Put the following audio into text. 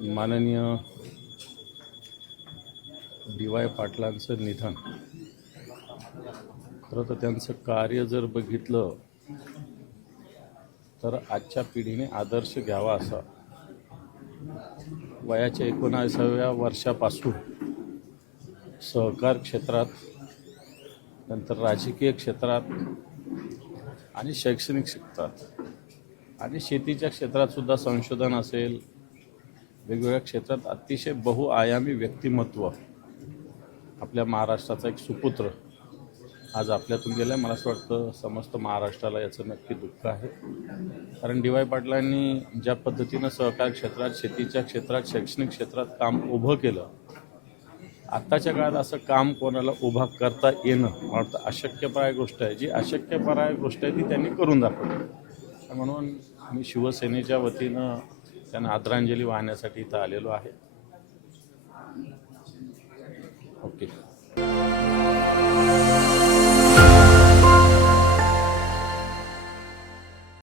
माननीय डी.वाय. पाटलांचं निधन, खरं तर त्यांचं कार्य जर बघितलं तर आजच्या पिढीने आदर्श घ्यावा असा. वयाच्या 19व्या वर्षापासून सहकार क्षेत्रात, नंतर राजकीय क्षेत्रात आणि शैक्षणिक क्षेत्रात आणि शेतीच्या क्षेत्रात सुद्धा संशोधन असेल, वेगवेगळ्या क्षेत्रात अतिशय बहुआयामी व्यक्तिमत्व आपल्या महाराष्ट्राचा एक सुपुत्र आज आपल्यातून गेला आहे. मला असं वाटतं समस्त महाराष्ट्राला याचं नक्की दुःख आहे. कारण डी.वाय. पाटलांनी ज्या पद्धतीनं सहकार क्षेत्रात, शेतीच्या क्षेत्रात, शैक्षणिक क्षेत्रात काम उभं केलं, आत्ताच्या काळात असं काम कोणाला उभा करता येणं मला वाटतं अशक्यप्राय गोष्ट आहे. जी अशक्यप्राय गोष्ट आहे ती त्यांनी करून दाखवली. म्हणून मी शिवसेनेच्या वतीनं त्यांना आदरांजली वाहण्यासाठी इथं आलेलो आहे. ओके.